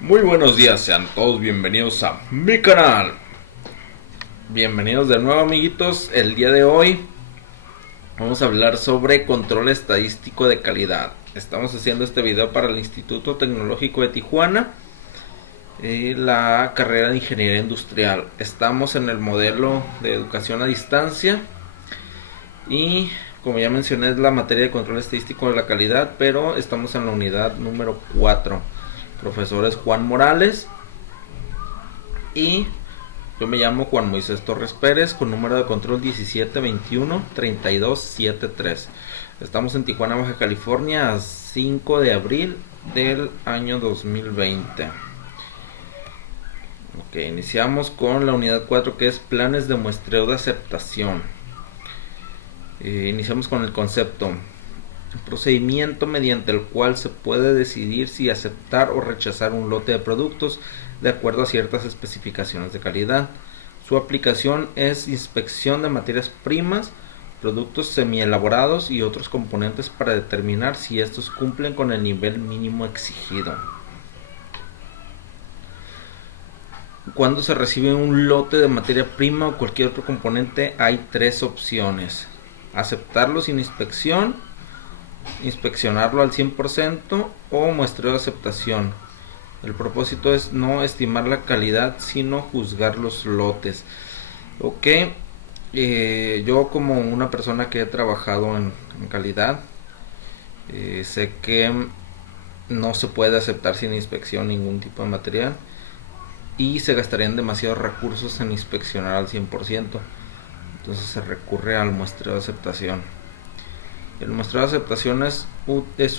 Muy buenos días, sean todos bienvenidos a mi canal. Bienvenidos de nuevo, amiguitos. El día de hoy vamos a hablar sobre control estadístico de calidad. Estamos haciendo este video para el Instituto Tecnológico de Tijuana y la carrera de Ingeniería Industrial. Estamos en el modelo de educación a distancia y, como ya mencioné, es la materia de control estadístico de la calidad, pero estamos en la unidad número 4. Profesor es Juan Morales y yo me llamo Juan Moisés Torres Pérez, con número de control 1721-3273. Estamos en Tijuana, Baja California, a 5 de abril del año 2020. Ok, iniciamos con la unidad 4, que es planes de muestreo de aceptación. Iniciamos con el concepto: procedimiento mediante el cual se puede decidir si aceptar o rechazar un lote de productos de acuerdo a ciertas especificaciones de calidad. Su aplicación es inspección de materias primas, productos semielaborados y otros componentes para determinar si estos cumplen con el nivel mínimo exigido. Cuando se recibe un lote de materia prima o cualquier otro componente, hay tres opciones: aceptarlo sin inspección, inspeccionarlo al 100% o muestreo de aceptación. El propósito es no estimar la calidad, sino juzgar los lotes. Ok, yo como una persona que he trabajado en calidad, sé que no se puede aceptar sin inspección ningún tipo de material y se gastarían demasiados recursos en inspeccionar al 100%. Entonces se recurre al muestreo de aceptación. El muestreo de aceptación es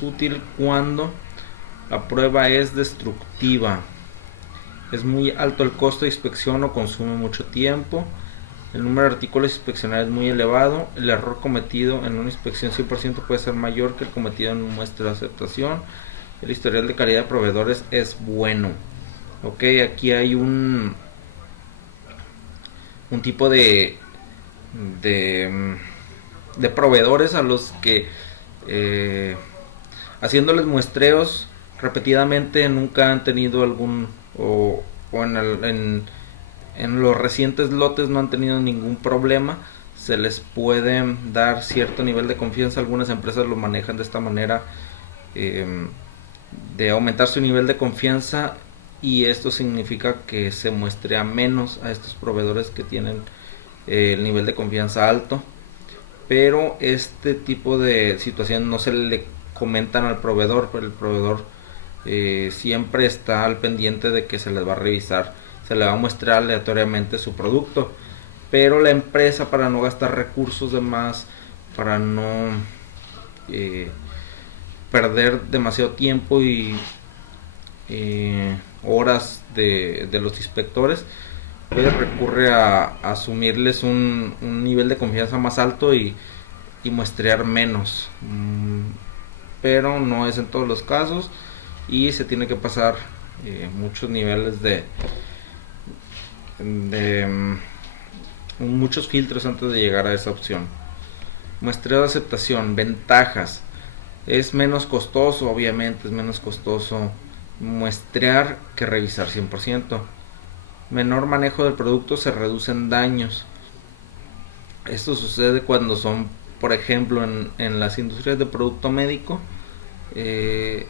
útil cuando la prueba es destructiva, es muy alto el costo de inspección o consume mucho tiempo, el número de artículos inspeccionados es muy elevado, el error cometido en una inspección 100% puede ser mayor que el cometido en un muestreo de aceptación, el historial de calidad de proveedores es bueno. Ok, aquí hay un tipo de, de proveedores a los que, haciéndoles muestreos repetidamente, nunca han tenido algún, o en los recientes lotes no han tenido ningún problema. Se les puede dar cierto nivel de confianza. Algunas empresas lo manejan de esta manera, de aumentar su nivel de confianza, y esto significa que se muestrea menos a estos proveedores que tienen el nivel de confianza alto. Pero este tipo de situación no se le comentan al proveedor, pero el proveedor siempre está al pendiente de que se les va a revisar, se le va a mostrar aleatoriamente su producto, pero la empresa, para no gastar recursos de más, para no eh, perder demasiado tiempo y horas de los inspectores, pues recurre a asumirles un nivel de confianza más alto y muestrear menos. Pero no es en todos los casos y se tiene que pasar muchos niveles de muchos filtros antes de llegar a esa opción. Muestreo de aceptación, ventajas: es menos costoso, obviamente es menos costoso muestrear que revisar 100%. Menor manejo del producto, se reducen daños. Esto sucede cuando son, por ejemplo, en las industrias de producto médico. eh,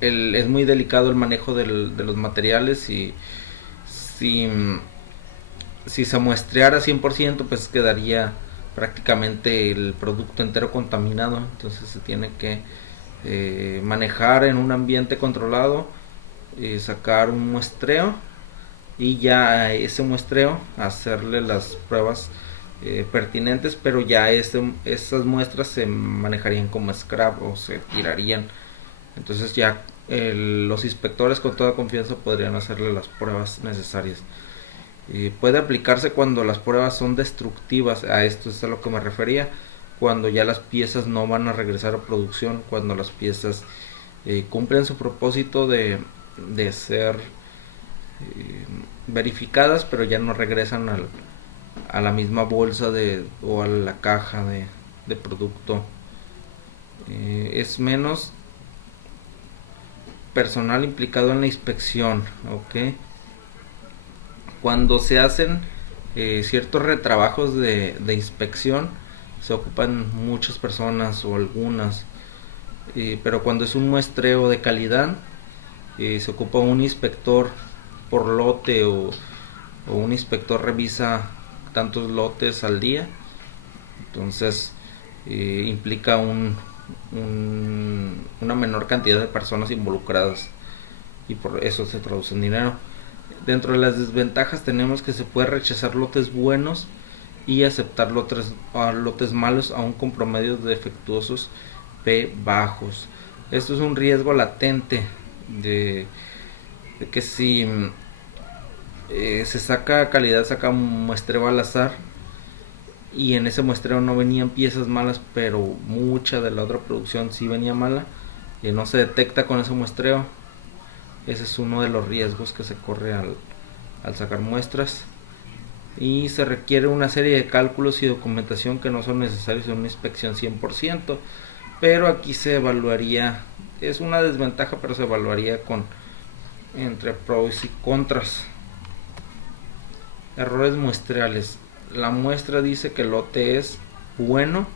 es muy delicado el manejo de los materiales, y si, si se muestreara 100%, pues quedaría prácticamente el producto entero contaminado. Entonces se tiene que manejar en un ambiente controlado, sacar un muestreo y ya a ese muestreo hacerle las pruebas pertinentes, pero ya esas muestras se manejarían como scrap o se tirarían. Entonces ya los inspectores con toda confianza podrían hacerle las pruebas necesarias. Puede aplicarse cuando las pruebas son destructivas, a esto es a lo que me refería, cuando ya las piezas no van a regresar a producción, cuando las piezas cumplen su propósito de ser verificadas, pero ya no regresan a la misma bolsa o a la caja de producto. Es menos personal implicado en la inspección. Ok, cuando se hacen ciertos retrabajos de inspección, se ocupan muchas personas o algunas, pero cuando es un muestreo de calidad, se ocupa un inspector por lote, o un inspector revisa tantos lotes al día. Entonces implica una menor cantidad de personas involucradas, y por eso se traduce en dinero. Dentro de las desventajas tenemos que se puede rechazar lotes buenos y aceptar lotes malos, aún con promedios defectuosos P bajos. Esto es un riesgo latente de que si se saca calidad, saca un muestreo al azar, y en ese muestreo no venían piezas malas, pero mucha de la otra producción sí venía mala, y no se detecta con ese muestreo. Ese es uno de los riesgos que se corre al sacar muestras, y se requiere una serie de cálculos y documentación que no son necesarios en una inspección 100%, pero aquí se evaluaría, es una desventaja, pero se evaluaría entre pros y contras. Errores muestrales. La muestra dice que el lote es bueno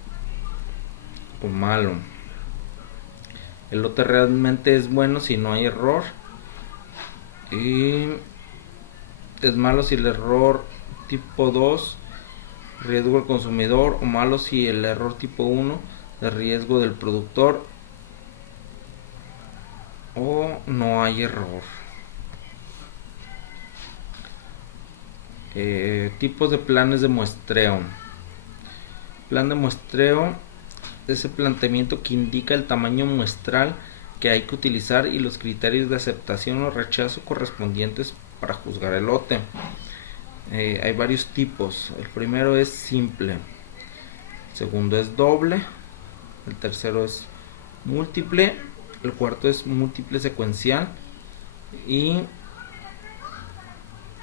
o malo. El lote realmente es bueno si no hay error, y es malo si el error tipo 2 riesgo del consumidor, o malo si el error tipo 1 de riesgo del productor, o no hay error. Tipos de planes de muestreo. Plan de muestreo es el planteamiento que indica el tamaño muestral que hay que utilizar y los criterios de aceptación o rechazo correspondientes para juzgar el lote. Hay varios tipos. El primero es simple, el segundo es doble, el tercero es múltiple, el cuarto es múltiple secuencial, y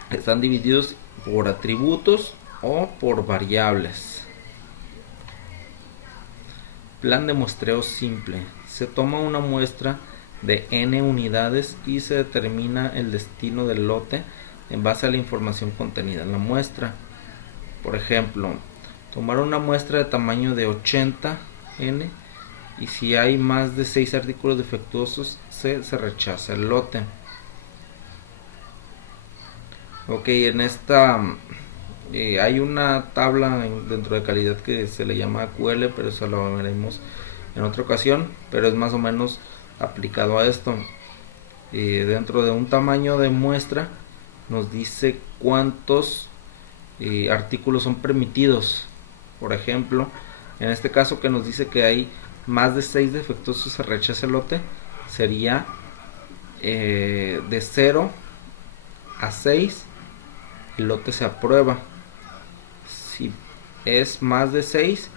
están divididos por atributos o por variables. Plan de muestreo simple. Se toma una muestra de n unidades y se determina el destino del lote en base a la información contenida en la muestra. Por ejemplo, tomar una muestra de tamaño de 80 n, y si hay más de 6 artículos defectuosos se rechaza el lote. Ok, en esta hay una tabla dentro de calidad que se le llama QL, pero eso lo veremos en otra ocasión, pero es más o menos aplicado a esto. Dentro de un tamaño de muestra nos dice cuántos artículos son permitidos. Por ejemplo, en este caso que nos dice que hay más de 6 defectuosos, se rechaza el lote, sería de 0 a 6 el lote se aprueba. Si es más de 6,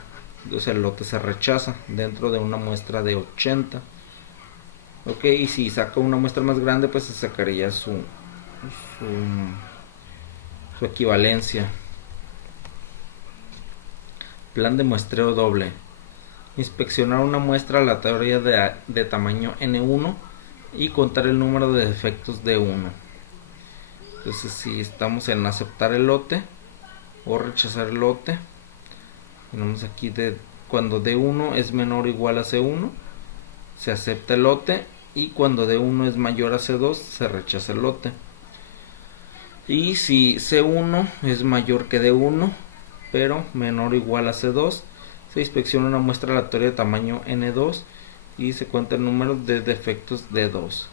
entonces el lote se rechaza dentro de una muestra de 80. Ok, y si saca una muestra más grande, pues se sacaría su equivalencia. Plan de muestreo doble. Inspeccionar una muestra aleatoria de tamaño N1 y contar el número de defectos de 1. Entonces, si estamos en aceptar el lote o rechazar el lote, tenemos aquí cuando D1 es menor o igual a C1, se acepta el lote, y cuando D1 es mayor a C2, se rechaza el lote. Y si C1 es mayor que D1, pero menor o igual a C2, se inspecciona una muestra aleatoria de tamaño N2 y se cuenta el número de defectos D2.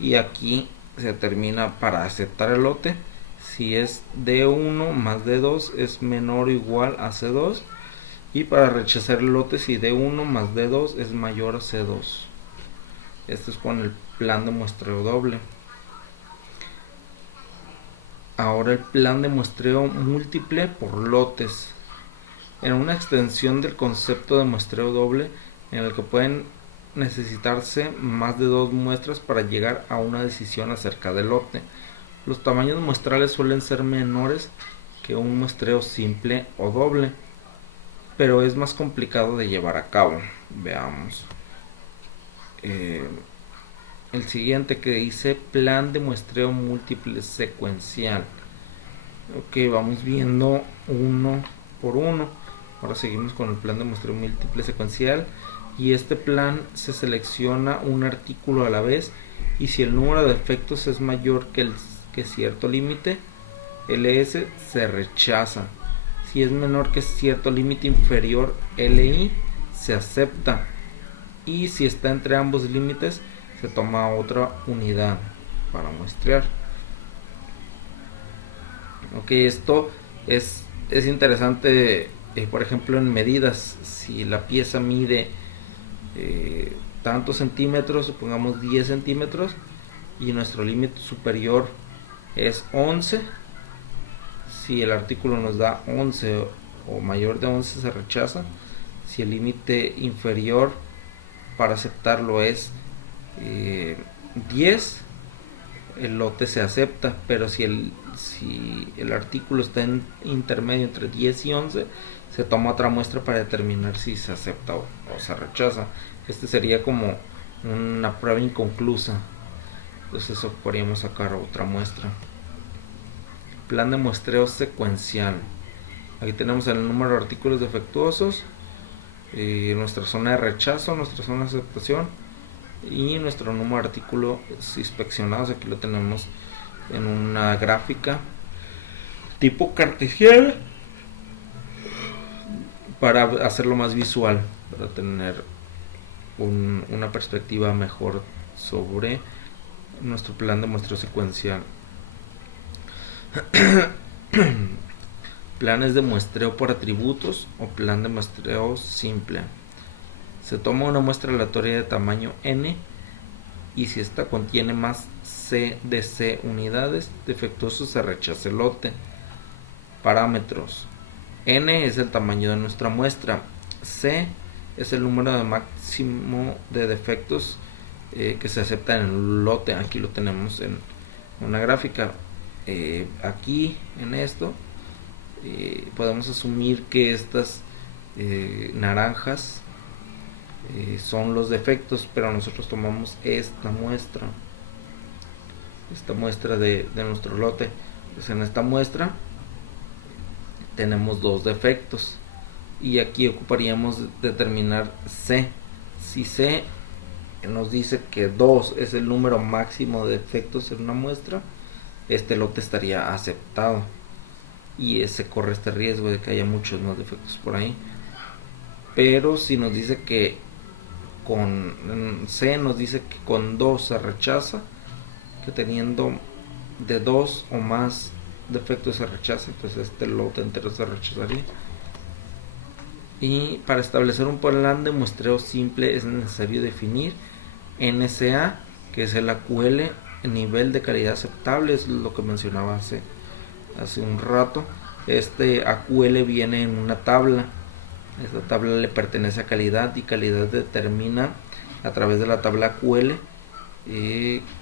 Y aquí se determina para aceptar el lote si es D1 más D2 es menor o igual a C2, y para rechazar el lote si D1 más D2 es mayor a C2. Esto es con el plan de muestreo doble. Ahora el plan de muestreo múltiple por lotes. En una extensión del concepto de muestreo doble, en el que pueden necesitarse más de 2 muestras para llegar a una decisión acerca del lote. Los tamaños muestrales suelen ser menores que un muestreo simple o doble, pero es más complicado de llevar a cabo. Veamos. el siguiente que dice plan de muestreo múltiple secuencial. Ok, vamos viendo uno por uno. Ahora seguimos con el plan de muestreo múltiple secuencial, y este plan se selecciona un artículo a la vez, y si el número de efectos es mayor que cierto límite ls, se rechaza. Si es menor que cierto límite inferior li, se acepta, y si está entre ambos límites, se toma otra unidad para muestrear. Ok, esto es interesante, por ejemplo, en medidas. Si la pieza mide tantos centímetros, supongamos 10 centímetros, y nuestro límite superior es 11, si el artículo nos da 11 o mayor de 11, se rechaza. Si el límite inferior para aceptarlo es 10, el lote se acepta, pero si el artículo está en intermedio entre 10 y 11, se toma otra muestra para determinar si se acepta o se rechaza. Este sería como una prueba inconclusa, entonces eso podríamos sacar otra muestra. Plan de muestreo secuencial. Aquí tenemos el número de artículos defectuosos, nuestra zona de rechazo, nuestra zona de aceptación y nuestro número de artículos inspeccionados. Aquí lo tenemos en una gráfica tipo cartesiana para hacerlo más visual, para tener una perspectiva mejor sobre nuestro plan de muestreo secuencial. Planes de muestreo por atributos o plan de muestreo simple. Se toma una muestra aleatoria de tamaño n, y si esta contiene más c de c unidades defectuosos, se rechaza el lote. Parámetros: n es el tamaño de nuestra muestra, c es el número de máximo de defectos que se acepta en el lote. Aquí lo tenemos en una gráfica. Aquí en esto podemos asumir que estas naranjas son los defectos, pero nosotros tomamos esta muestra de nuestro lote. Pues en esta muestra tenemos dos defectos, y aquí ocuparíamos determinar c. Si c nos dice que 2 es el número máximo de defectos en una muestra, este lote estaría aceptado, y se corre este riesgo de que haya muchos más defectos por ahí. Pero si nos dice que con C nos dice que con 2 se rechaza, que teniendo de 2 o más defectos se rechaza, pues este lote entero se rechazaría. Y para establecer un plan de muestreo simple es necesario definir NSA, que es el AQL, nivel de calidad aceptable, es lo que mencionaba hace un rato. Este AQL viene en una tabla. Esta tabla le pertenece a calidad, y calidad determina a través de la tabla AQL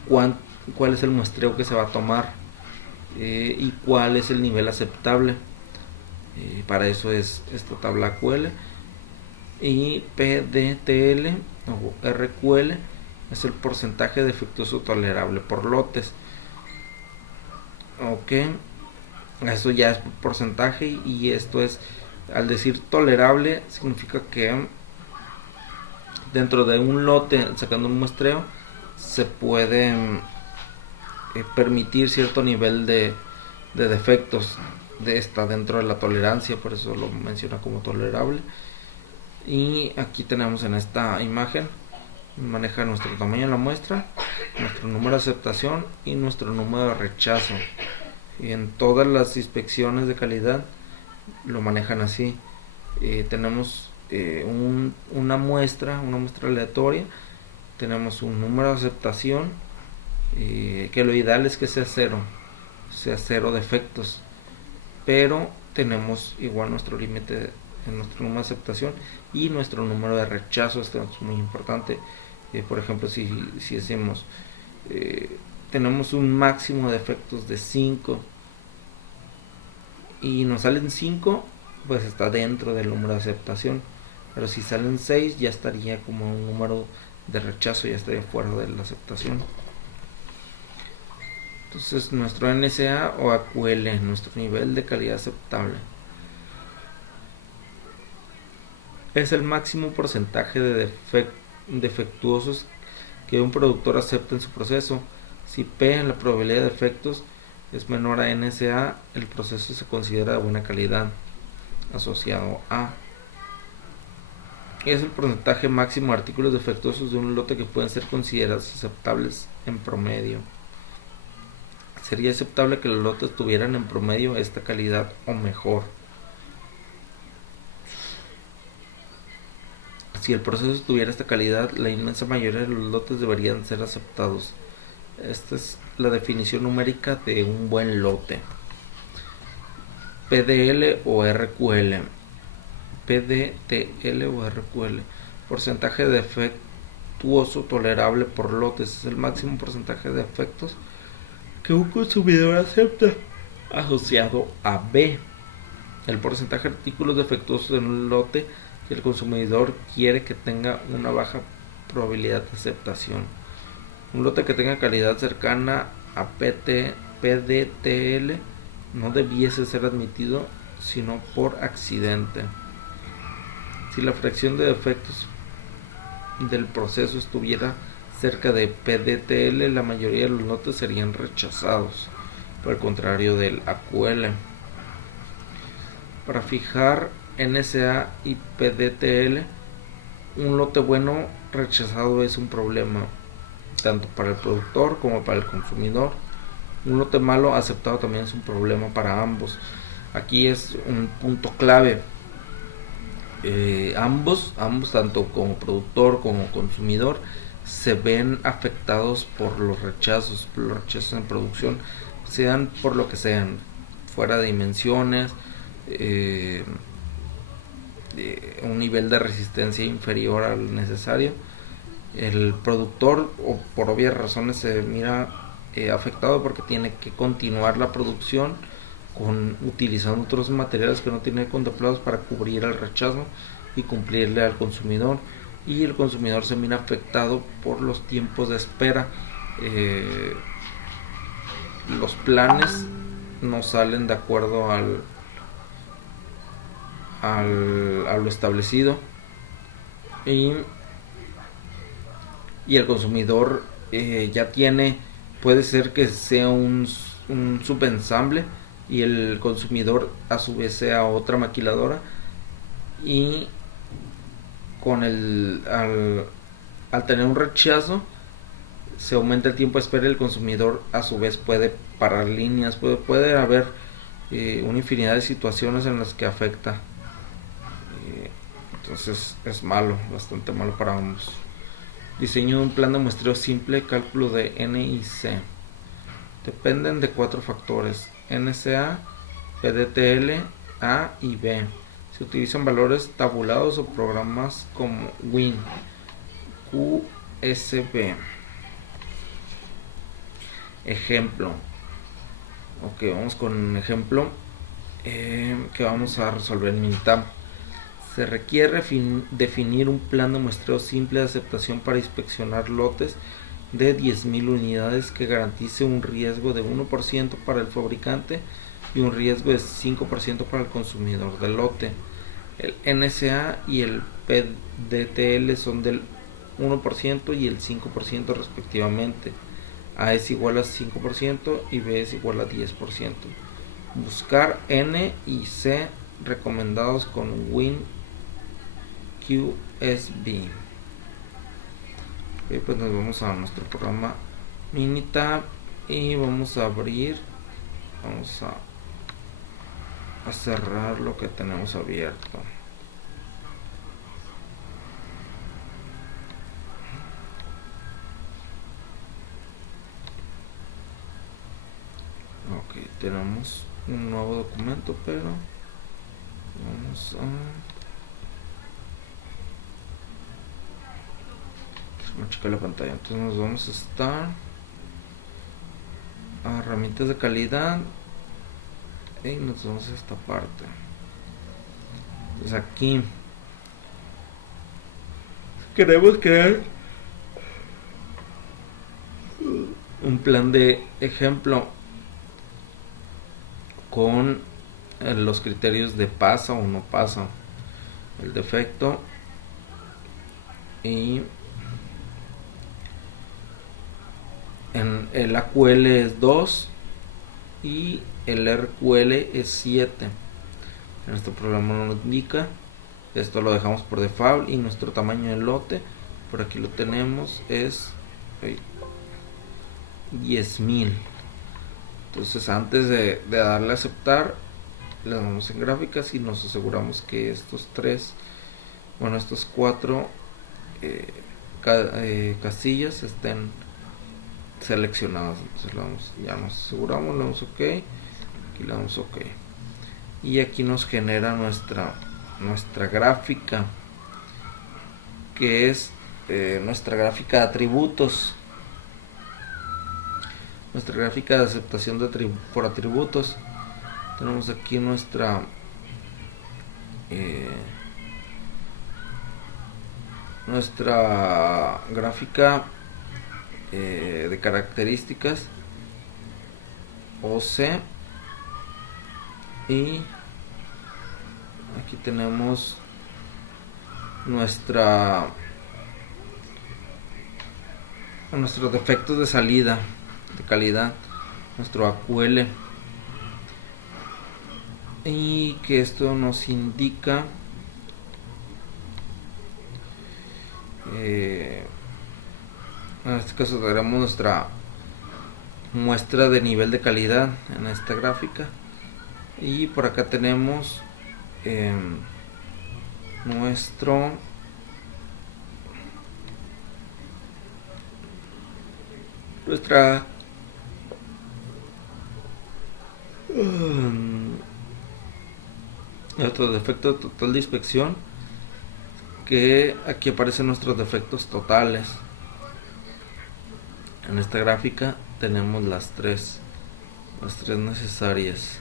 cuál es el muestreo que se va a tomar y cuál es el nivel aceptable. Para eso es esta tabla AQL. Y PDTL o RQL es el porcentaje defectuoso tolerable por lotes. Ok, eso ya es porcentaje, y esto es, al decir tolerable, significa que dentro de un lote, sacando un muestreo, se puede permitir cierto nivel de defectos dentro de la tolerancia, por eso lo menciona como tolerable. Y aquí tenemos en esta imagen, maneja nuestro tamaño de la muestra, nuestro número de aceptación y nuestro número de rechazo. Y en todas las inspecciones de calidad lo manejan así. Tenemos una muestra aleatoria, tenemos un número de aceptación, que lo ideal es que sea cero defectos, pero tenemos igual nuestro límite en nuestro número de aceptación y nuestro número de rechazo. Esto es muy importante. Por ejemplo, si decimos tenemos un máximo de defectos de 5 y nos salen 5, pues está dentro del número de aceptación. Pero si salen 6, ya estaría como un número de rechazo, ya estaría fuera de la aceptación. Entonces nuestro NSA o AQL, nuestro nivel de calidad aceptable, es el máximo porcentaje de defectuosos que un productor acepta en su proceso. Si P, en la probabilidad de defectos, es menor a NSA, el proceso se considera de buena calidad, asociado a. Es el porcentaje máximo de artículos defectuosos de un lote que pueden ser considerados aceptables en promedio. Sería aceptable que los lotes tuvieran en promedio esta calidad o mejor. Si el proceso tuviera esta calidad, la inmensa mayoría de los lotes deberían ser aceptados. Esta es la definición numérica de un buen lote. PDL o RQL. PDTL o RQL. Porcentaje de defectuoso tolerable por lotes. Es el máximo porcentaje de defectos que un consumidor acepta, asociado a B. El porcentaje de artículos defectuosos en un lote que el consumidor quiere que tenga una baja probabilidad de aceptación. Un lote que tenga calidad cercana a PDTL no debiese ser admitido sino por accidente. Si la fracción de defectos del proceso estuviera cerca de PDTL, la mayoría de los lotes serían rechazados, por el contrario del AQL. Para fijar NSA y PDTL, un lote bueno rechazado es un problema tanto para el productor como para el consumidor. Un lote malo aceptado también es un problema para ambos. Aquí es un punto clave. Ambos, tanto como productor como consumidor, se ven afectados por los rechazos en producción, sean por lo que sean, fuera de dimensiones, un nivel de resistencia inferior al necesario. El productor, o por obvias razones, se mira afectado porque tiene que continuar la producción utilizando otros materiales que no tiene contemplados para cubrir el rechazo y cumplirle al consumidor, y el consumidor se mira afectado por los tiempos de espera. Los planes no salen de acuerdo a lo establecido, y el consumidor ya tiene, puede ser que sea un subensamble y el consumidor a su vez sea otra maquiladora, y con al tener un rechazo se aumenta el tiempo de espera y el consumidor a su vez puede parar líneas, puede haber una infinidad de situaciones en las que afecta. Entonces es malo, bastante malo para ambos. Diseño de un plan de muestreo simple, cálculo de N y C. Dependen de 4 factores: NSA, PDTL, A y B. Se utilizan valores tabulados o programas como WIN, QSB. Ejemplo. Ok, vamos con un ejemplo que vamos a resolver en Minitab. Se requiere definir un plan de muestreo simple de aceptación para inspeccionar lotes de 10.000 unidades que garantice un riesgo de 1% para el fabricante y un riesgo de 5% para el consumidor del lote. El NSA y el PDTL son del 1% y el 5% respectivamente. A es igual a 5% y B es igual a 10%. Buscar N y C recomendados con WIN QSB. Pues nos vamos a nuestro programa Minitab y vamos a abrir, vamos a cerrar lo que tenemos abierto. Ok, tenemos un nuevo documento, pero vamos a checar la pantalla. Entonces nos vamos a estar a herramientas de calidad y nos vamos a esta parte. Entonces aquí queremos crear un plan de ejemplo con los criterios de pasa o no pasa el defecto, y en el AQL es 2 y el RQL es 7. En este programa no nos indica, esto lo dejamos por default, y nuestro tamaño de lote, por aquí lo tenemos, es 10.000. Entonces antes de darle a aceptar, le damos en gráficas y nos aseguramos que estos cuatro casillas estén seleccionadas. Entonces ya nos aseguramos, le damos OK, aquí le damos OK, y aquí nos genera nuestra gráfica, que es nuestra gráfica de atributos, nuestra gráfica de aceptación por atributos. Tenemos aquí nuestra gráfica de características OC, y aquí tenemos nuestros defectos de salida de calidad, nuestro AQL, y que esto nos indica en este caso tendremos nuestra muestra de nivel de calidad en esta gráfica, y por acá tenemos nuestra nuestro defecto total de inspección, que aquí aparecen nuestros defectos totales. En esta gráfica tenemos las tres necesarias,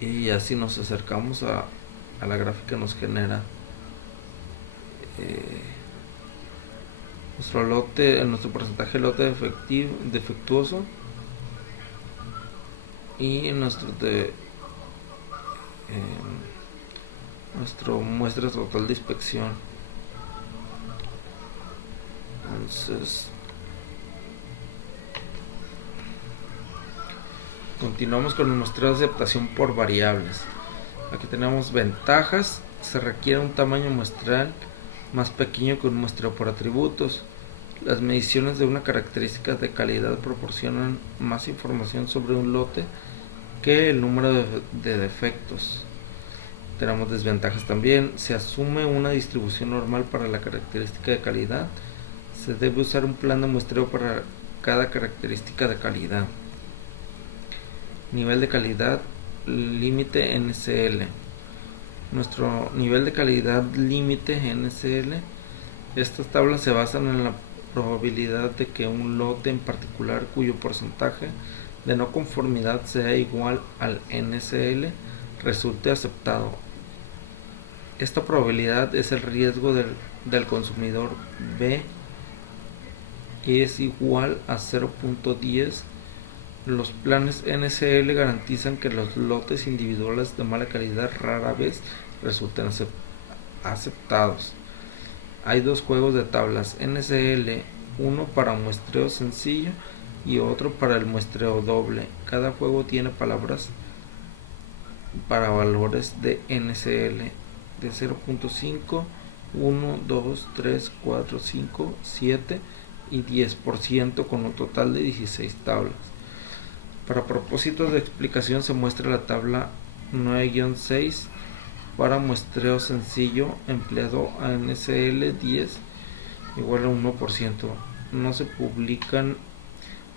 y así nos acercamos a la gráfica, nos genera nuestro porcentaje de lote defectuoso, y nuestro muestra total de inspección. Entonces continuamos con el muestreo de aceptación por variables. Aquí tenemos ventajas. Se requiere un tamaño muestral más pequeño que un muestreo por atributos. Las mediciones de una característica de calidad proporcionan más información sobre un lote que el número de defectos. Tenemos desventajas también. Se asume una distribución normal para la característica de calidad. Se debe usar un plan de muestreo para cada característica de calidad. Nivel de calidad límite NCL. Nuestro nivel de calidad límite NCL. Estas tablas se basan en la probabilidad de que un lote en particular cuyo porcentaje de no conformidad sea igual al NCL resulte aceptado. Esta probabilidad es el riesgo del consumidor B, que es igual a 0.10. Los planes NCL garantizan que los lotes individuales de mala calidad rara vez resulten aceptados. Hay dos juegos de tablas NCL, uno para muestreo sencillo y otro para el muestreo doble. Cada juego tiene palabras para valores de NCL de 0.5, 1, 2, 3, 4, 5, 7 y 10%, con un total de 16 tablas. Para propósitos de explicación se muestra la tabla 9-6 para muestreo sencillo empleado a NCL 10 igual a 1%. No se publican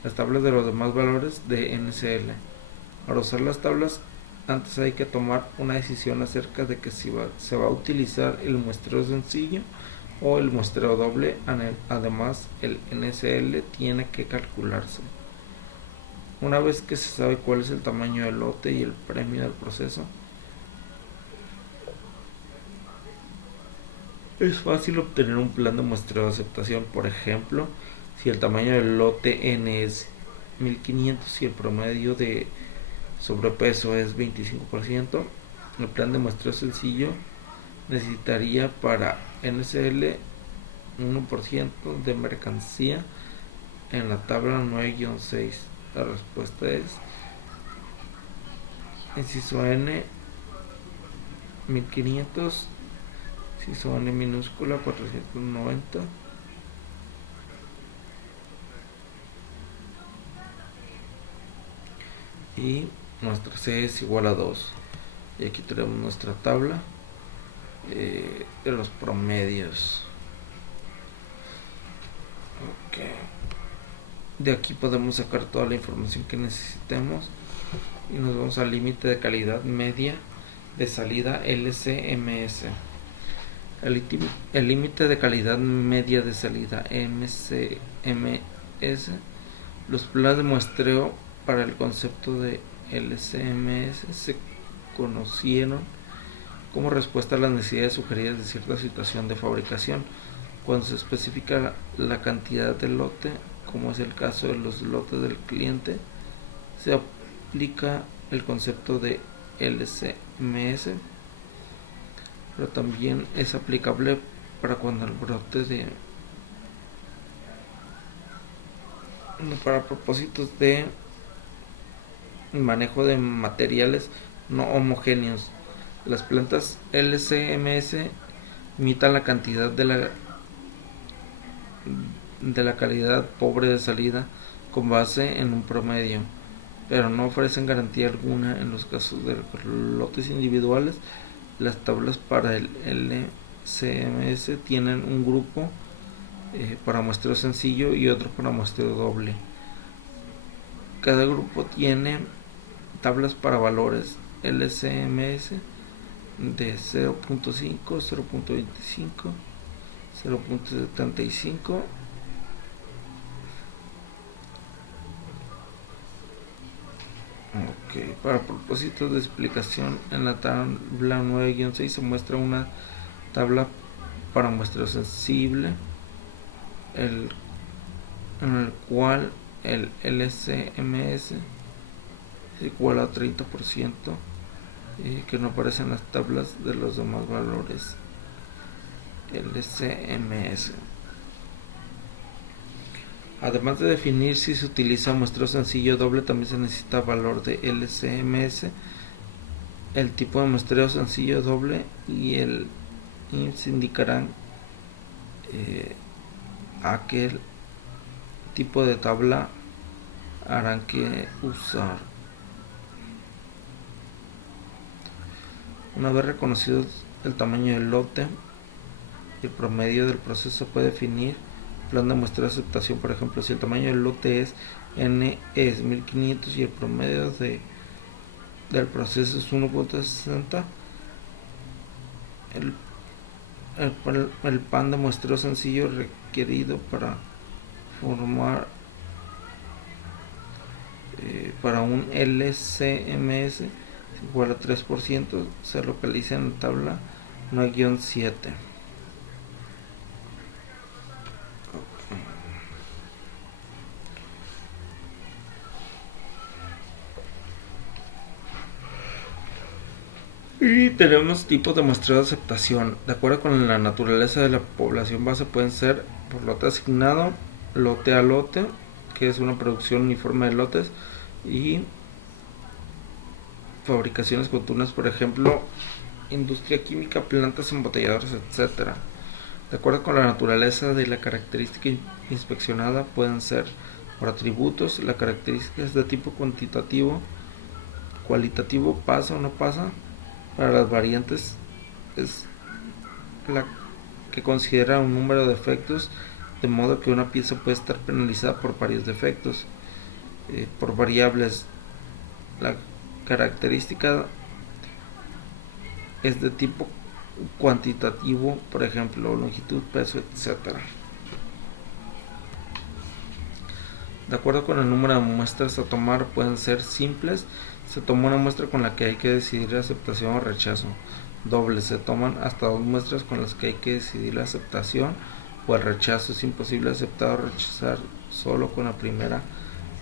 las tablas de los demás valores de NCL. Para usar las tablas, antes hay que tomar una decisión acerca de que si se va a utilizar el muestreo sencillo o el muestreo doble. Además, el NCL tiene que calcularse. Una vez que se sabe cuál es el tamaño del lote y el premio del proceso, es fácil obtener un plan de muestreo de aceptación. Por ejemplo, Si el tamaño del lote N es 1500 y el promedio de sobrepeso es 25%, el plan de muestreo sencillo necesitaría para NSL 1% de mercancía en la tabla 9-6. La respuesta es inciso N 1500, inciso N minúscula 490. Y nuestra C es igual a 2. Y aquí tenemos nuestra tabla de los promedios. Okay. De aquí podemos sacar toda la información que necesitemos y nos vamos al límite de calidad media de salida LCMS. El límite de calidad media de salida MCMS. Los planes de muestreo para el concepto de LCMS se conocieron como respuesta a las necesidades sugeridas de cierta situación de fabricación. Cuando se especifica la cantidad de lote, como es el caso de los lotes del cliente, se aplica el concepto de LCMS, pero también es aplicable para cuando el brote para propósitos de manejo de materiales no homogéneos. Las plantas LCMS imitan la cantidad de la calidad pobre de salida con base en un promedio, pero no ofrecen garantía alguna en los casos de lotes individuales. Las tablas para el LCMS tienen un grupo para muestreo sencillo y otro para muestreo doble. Cada grupo tiene tablas para valores LCMS de 0.5, 0.25, 0.75 para propósitos de explicación, en la tabla 9-6 se muestra una tabla para muestreo sensible en el cual el LCMS es igual a 30%, que no aparecen las tablas de los demás valores LCMS. Además de definir si se utiliza muestreo sencillo o doble, también se necesita valor de LCMS, el tipo de muestreo sencillo o doble y el IMSS indicarán a qué tipo de tabla harán que usar. Una vez reconocido el tamaño del lote y el promedio del proceso, puede definir plan de muestreo de aceptación. Por ejemplo, si el tamaño del lote es N es 1500 y el promedio del proceso es 1.60, el pan de muestreo sencillo requerido para formar para un LCMS igual a 3%, se localiza en la tabla 9-7. Y tenemos tipos de muestreo de aceptación. De acuerdo con la naturaleza de la población base, pueden ser por lote asignado, lote a lote, que es una producción uniforme de lotes, y fabricaciones con turnos, por ejemplo, industria química, plantas embotelladoras, etc. De acuerdo con la naturaleza de la característica inspeccionada, pueden ser por atributos. La característica es de tipo cuantitativo, cualitativo, pasa o no pasa. Para las variantes es la que considera un número de defectos, de modo que una pieza puede estar penalizada por varios defectos. Por variables, la característica es de tipo cuantitativo, por ejemplo, longitud, peso, etc. De acuerdo con el número de muestras a tomar, pueden ser simples. Se toma una muestra con la que hay que decidir la aceptación o rechazo. Dobles, se toman hasta 2 muestras con las que hay que decidir la aceptación o el rechazo. Es imposible aceptar o rechazar solo con la primera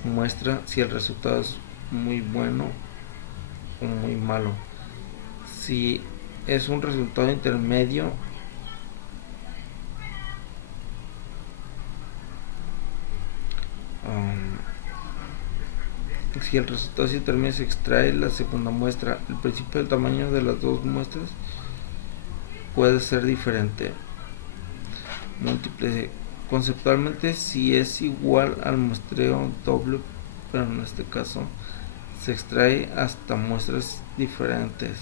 muestra si el resultado es muy bueno o muy malo. Si es un resultado intermedio, si el resultado es intermedio, se extrae la segunda muestra. El principio del tamaño de las dos muestras puede ser diferente. Múltiple. Conceptualmente, si es igual al muestreo doble, pero en este caso se extrae hasta muestras diferentes.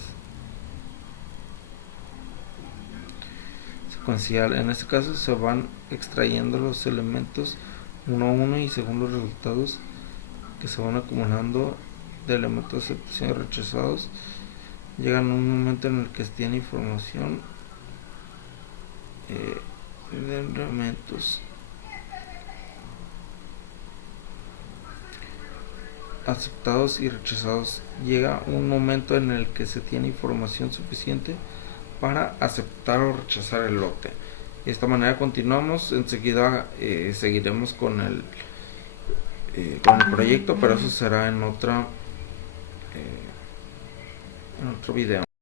Secuencial. En este caso se van extrayendo los elementos uno a uno y según los resultados que se van acumulando de elementos de aceptación y rechazados, llegan a un momento en el que se tiene información de elementos aceptados y rechazados. Llega un momento en el que se tiene información suficiente para aceptar o rechazar el lote. De esta manera continuamos. Enseguida seguiremos con el proyecto, pero eso será en otro video.